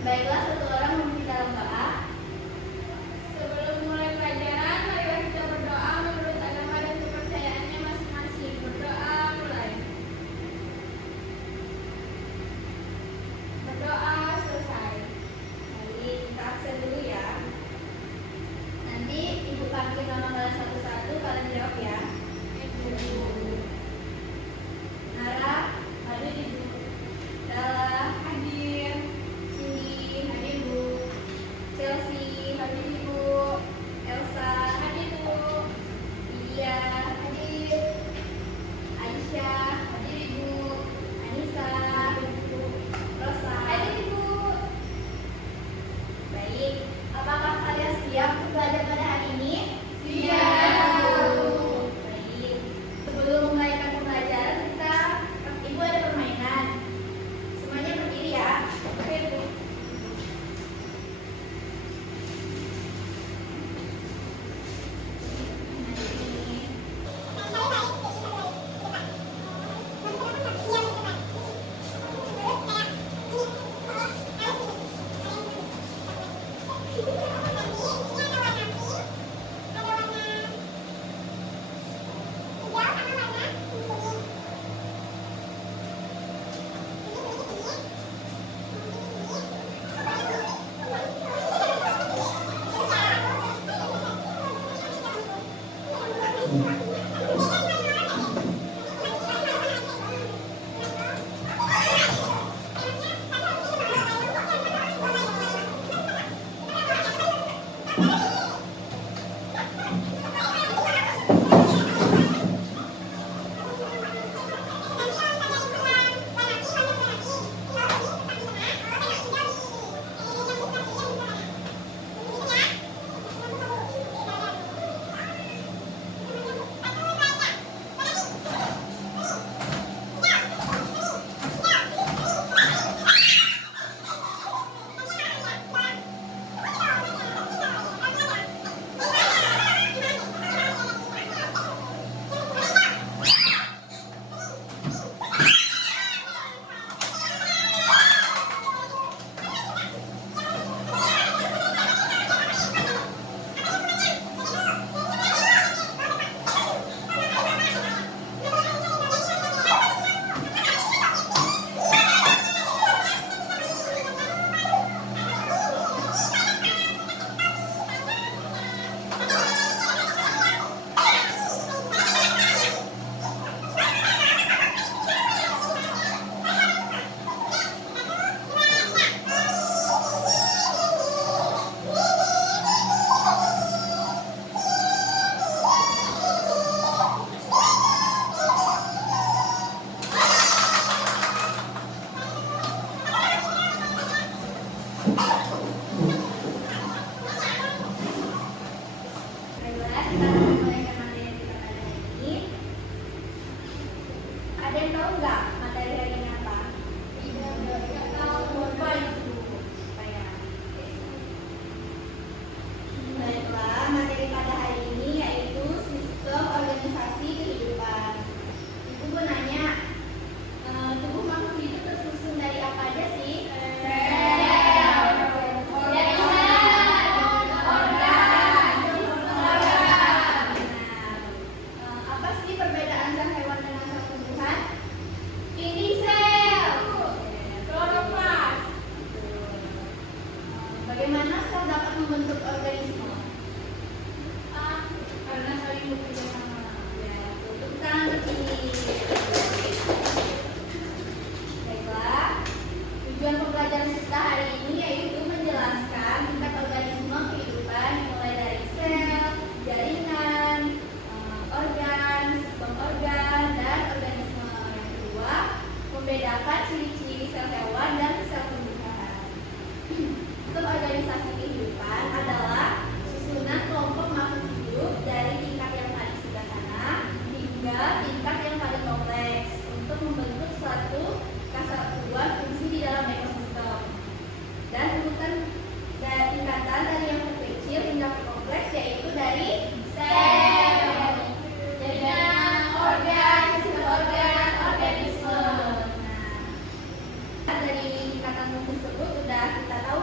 Baiklah, satu orang memimpin dalam doa. Sebelum mulai pelajaran, marilah kita berdoa menurut agama dan kepercayaannya masing-masing. Berdoa mulai. Berdoa selesai. Mari kita absen dulu ya. Nanti ibu panggil nama kalian satu-satu, kalian jawab ya. Ibu. Nara, hadir ibu. Dala, hadir. Cindy, hadir bu. Chelsea, hadir ibu. Elsa, hadir bu. Lydia, hadir. Aisyah, hadir ibu. Anissa, hadir ibu. Rosa, hadir ibu. Baik, apakah kalian siap untuk belajar pada hari ini? Siap. Baik, sebelum memulaikan pembelajaran ibu ada permainan. Semuanya berdiri ya. Oke bu. Baiklah, kita akan memulaikan materi kita pada hari ini. Ada yang tahu nggak materi hari ini apa? Tidak tahu. Apa itu? Baiklah, materi pada hari ini yaitu sistem organisasi kehidupan. Ibu mau nanya, tubuh makhluk hidup tersusun dari apa aja sih? Apa sih perbedaan sel hewan dengan sel tumbuhan? Dinding sel, kloroplast. Bagaimana sel dapat membentuk organisme? Karena saling bekerja sama. Ya, tepuk tangan begini. Baiklah, tujuan pembelajaran kita hari ini yaitu menjelaskan tingkat organisme kehidupan mulai dari sel, jaringan, organ, sistem organ, dan organisme. Yang kedua, membedakan ciri-ciri sel hewan dan sel tumbuhan. Sistem organisasi kehidupan adalah susunan kelompok makhluk hidup dari tingkat yang paling sederhana hingga tingkat yang paling kompleks untuk membentuk suatu kesatuan fungsi di dalam ekosistem. Dan urutan dan tingkatan dari yang terkecil hingga kompleks yaitu dari sel, jaringan, organ, sistem organ, organisme. Nah, dari tingkatan tersebut sudah kita tahu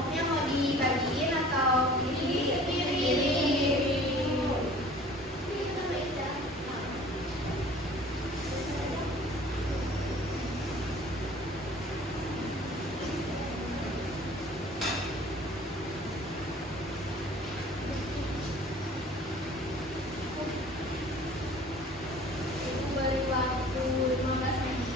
Kelompoknya mau dibagiin atau ini sendiri? Beri waktu 15 menit.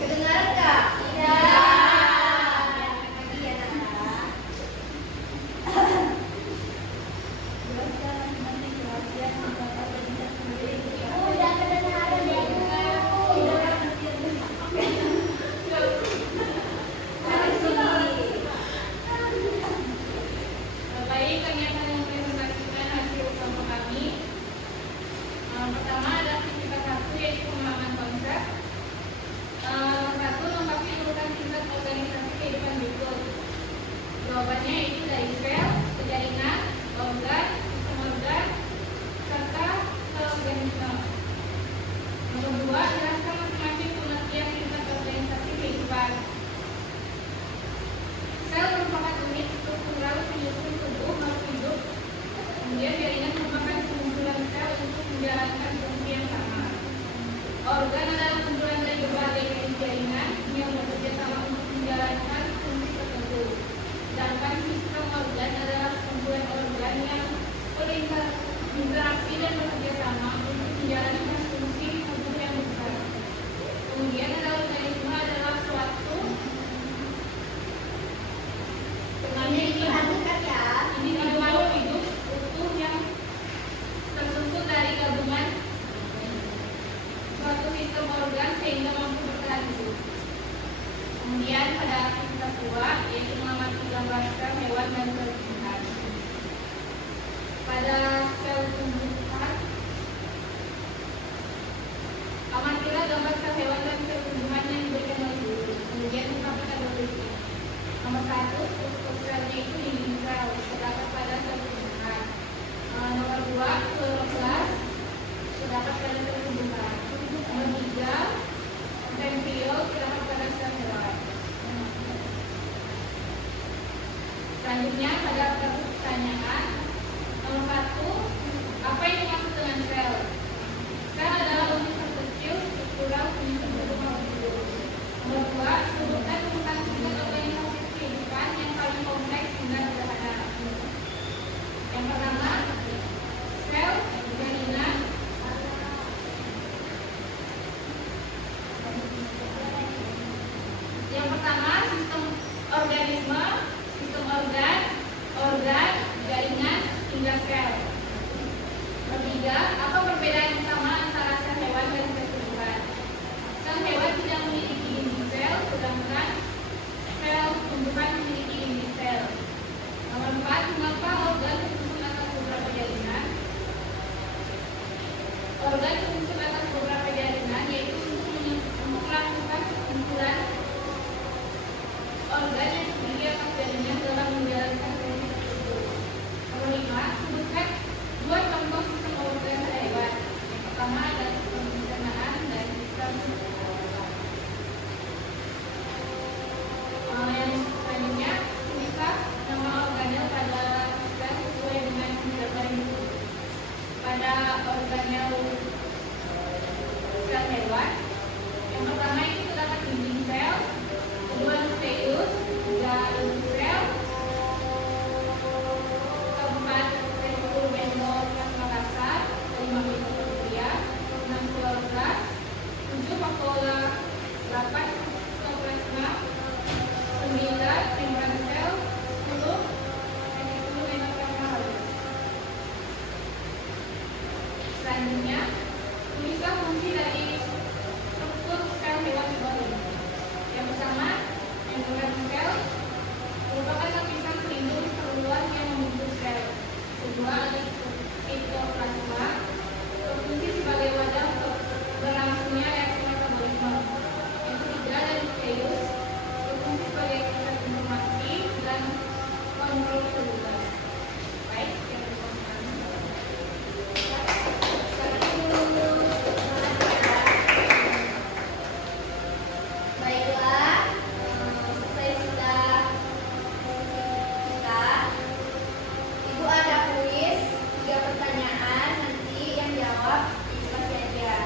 Kedengaran nggak? Tidak. Lagi ya, Nana. Udah kedengaran ya. Baik, kami akan mempresentasikan hasil kelompok kami. Pertama ada aktivitas 1 yaitu pemahaman konsep. 1. Lengkapi urutan singkat organisasi kehidupan berikut. Jawabannya yaitu dari sel, jaringan, organ, sistem organ, serta organisme. Nomor 2, jelaskan masing-masing pengertian singkat organisasi kehidupan. Sel merupakan unit struktural penyusun tubuh makhluk hidup. Kemudian jaringan merupakan kumpulan sel untuk menjalankan fungsi yang sama. Organ adalah kumpulan dari berbagai jenis jaringan yang bekerja sama untuk menjalankan fungsi tertentu. Sedangkan sistem organ adalah kumpulan organ yang berinteraksi dan bekerja sama untuk menjalankan fungsi tubuh yang besar. Kemudian ada organisme adalah suatu Ini diperhatikan ya. individu hidup utuh yang tersusun dari gabungan suatu sistem organ sehingga mampu bertahan hidup. Kemudian pada aktivitas 2 yaitu mengamati gambar sel hewan dan sel tumbuhan. Pada sel tumbuhan, amatilah gambar sel hewan dan sel tumbuhan yang diberikan oleh guru. Kemudian buka kategori. Nomor 1, struktur selnya itu dinding sel, terdapat pada sel tumbuhan. Nomor 2, kloroplas, terdapat pada sel tumbuhan. Nomor 3, ventriol, terdapat pada sel hewan. Selanjutnya pada pertanyaan nomor 1, apa yang dimaksud dengan sel? Sel adalah unit terkecil struktural penyusun tubuh makhluk hidup. Nomor 2, sebutkan urutan singkat organisasi kehidupan yang paling kompleks dan sederhana. Yang pertama, sel, jaringan. Yang pertama, sistem organisme, sistem organ, jaringan, hingga sel. Nomor 3, apa perbedaan utama antara sel hewan dan sel tumbuhan? Sel hewan tidak memiliki dinding sel, sedangkan sel tumbuhan memiliki dinding sel. Nomor 4, mengapa organ tersusun atas beberapa jaringan? Organ tersusun atas beberapa jaringan yaitu untuk melakukan kumpulan organ yang terdiri atas jaringan dalam menjalankan fungsi tersebut. Nomor 5, sebutkan 2 contoh sistem organ pada hewan. Yang pertama adalah sistem pencernaan dan sistem yang selanjutnya tulislah nama organel pada sel sesuai dengan gambar yang ditulis. Pada organel sel hewan, yang pertama itu terdapat dinding sel, kedua nukleus, tiga inti sel, keempat struktur endoplasma kasar, kelima mitokondria, 6 kloroplas, 7 vakuola, 8 sitoplasma, 9 membran sel, 10 endoplasma halus. Selanjutnya, tulislah fungsi dari struktur sel hewan baru. Yang pertama, membran sel merupakan lapisan pelindung terluar yang membentuk sel. Kedua, ada sitoplasma, berfungsi sebagai wadah untuk berlangsungnya reaksi metabolisme. Yang ketiga, ada nukleus, berfungsi sebagai pusat informasi dan kontrol seluler. Baik, sekian dari kami. Baiklah, selesai sudah kita. Ibu ada kuis 3 pertanyaan, nanti yang jawab dikasih aja.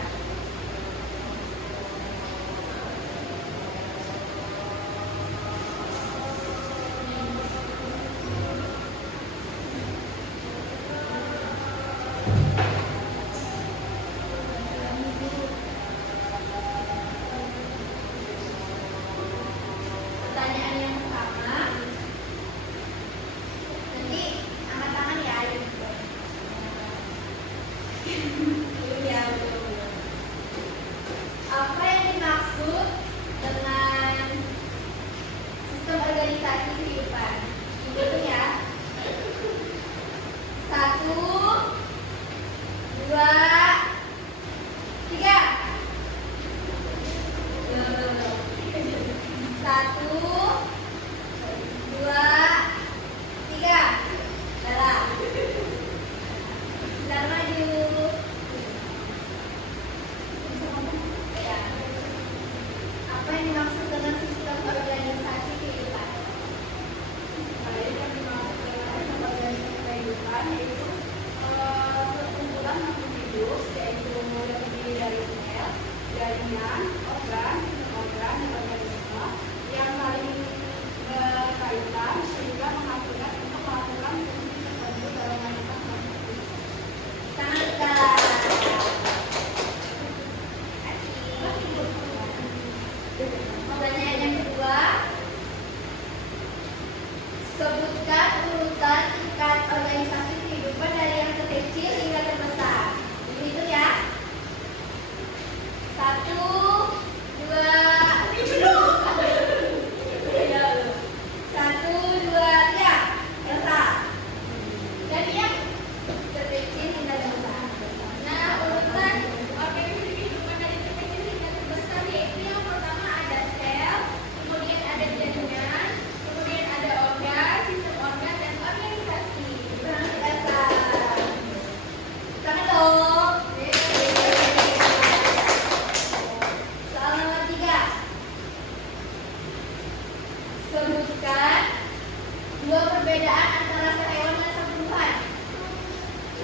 perbedaan antara hewan dan tumbuhan?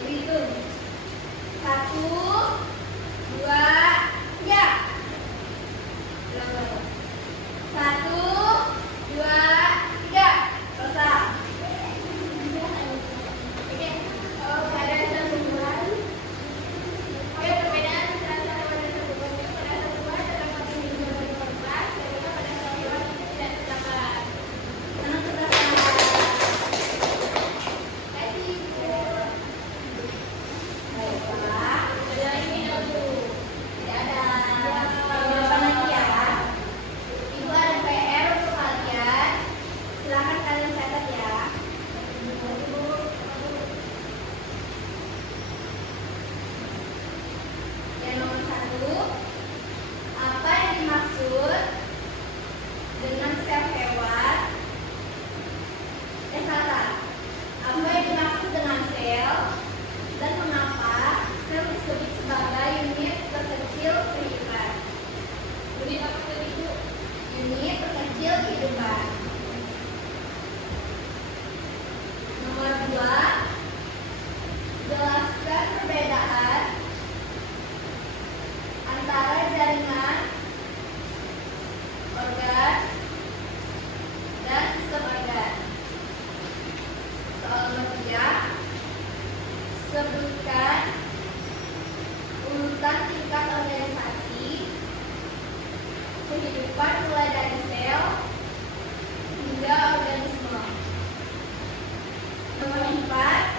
Hitung. 1, 2, 3. 1, 2, 3. Selesai. Perbedaan antara hewan dan tumbuhan itu pada tumbuhan terdapat individu berkelas, sehingga pada hewan itu tidak terdapat. Senang terdapat. Kasih. Baiklah. Ada ini dulu. Tidak ada. Berapa lagi ya? Ibu ada PR untuk kalian. Silakan kalian catat ya. Yang nomor 1, apa yang dimaksud dengan sel hewan? Salah. Apa yang dimaksud dengan sel dan mengapa sel disebut sebagai unit terkecil kehidupan? Unit apa tadi Bu? Unit terkecil kehidupan. Nomor 2, jelaskan perbedaan antara jaringan, organ, dan sistem organ. Soal nomor 3, sebutkan urutan tingkat organisasi kehidupan mulai dari sel hingga organisme. Nomor 4,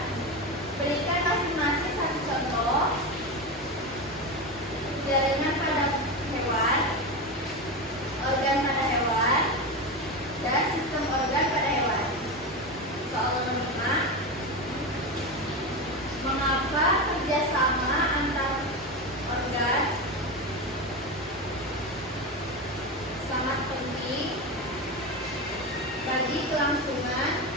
berikan masing-masing satu contoh jaringan pada hewan, organ pada hewan, dan sistem organ pada hewan. Soal nomor 5, mengapa kerjasama antar organ sangat penting bagi kelangsungan